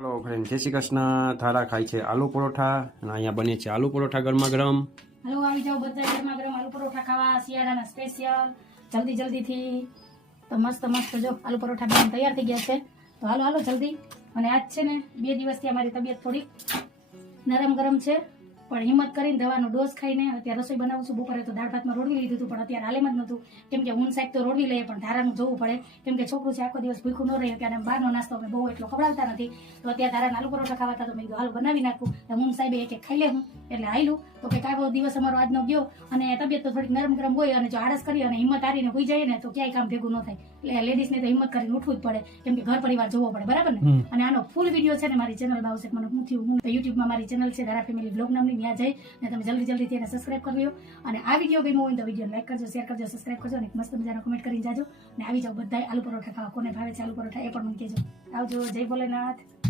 Hello friend, जय श्री कृष्ण। थारा खाई छे आलू परोठा અને અહીંયા બને છે આલુ પરોઠા ગરમા ગરમ। हेलो આવી જાવ બધા ગરમા ગરમ આલુ પરોઠા ખાવા શિયાળાના સ્પેશિયલ જલ્દી જલ્દીથી। તો મસ્ત મસ્ત જો આલુ પરોઠા બની તૈયાર થઈ ગયા છે। તો હાલો હાલો જલ્દી। અને આજ છે ને 2 દિવસથી અમારી તબિયત થોડી નરમ ગરમ છે, પણ હિંમત કરીને દવાનો ડોઝ ખાઈને અત્યારે રસોઈ બનાવું છું। બપોરે તો દાળ ભાતમાં રોટલી લીધું હતું, પણ અત્યારે હાલેમ જ નહોતું, કેમ કે ઊન શાક તો રોટલી લઈએ પણ ધારાનું જોવું પડે, કેમ કે છોકરું છે આખો દિવસ ભૂખ્યું ન રહે, ત્યારે બહારનો નાસ્તો અમે બહુ એટલો ખવડાવતા નથી। તો અત્યારે ધારાના આલુ પરોઠા ખાવાતા તો મેં કીધું હાલ બનાવી નાખું। તો ઊન સાહેબે એક ખાઈ લે હું એટલે આયલું તો કે કાંઈ દિવસ અમારો આજનો ગયો, અને તબિયત તો થોડીક નરમ ગરમ હોય, અને જો આળસ કરી અને હિંમત હારીને હોઈ જાય ને તો ક્યાંય કામ ભેગું ન થાય। એટલે લેડીઝને તો હિંમત કરીને ઉઠવું જ પડે, કેમ કે ઘર પરિવાર જોવો પડે, બરાબર ને। અને આનો ફૂલ વિડીયો છે ને મારી ચેનલમાં આવશે, મને હું થયું હું યુટ્યુબમાં મારી ચેનલ છે ધારા ફેમિલી બ્લોગ નામની, ત્યાં જઈ ને તમે જલ્દીથી એને સબસ્ક્રાઇબ કરી લો। અને આ વિડીયો ગમ્યો હોય તો વિડીયો લાઈક કરજો, શેર કરજો, સબસ્ક્રાઇબ કરજો, અને મસ્ત મજાનો કમેન્ટ કરીને જાજો। અને આવી જાઓ બધાય આલુ પરોઠા ખાવા। કોને ભાવે છે આલુ પરોઠા એ પણ મને કહેજો। આવજો, જય ભોલેનાથ।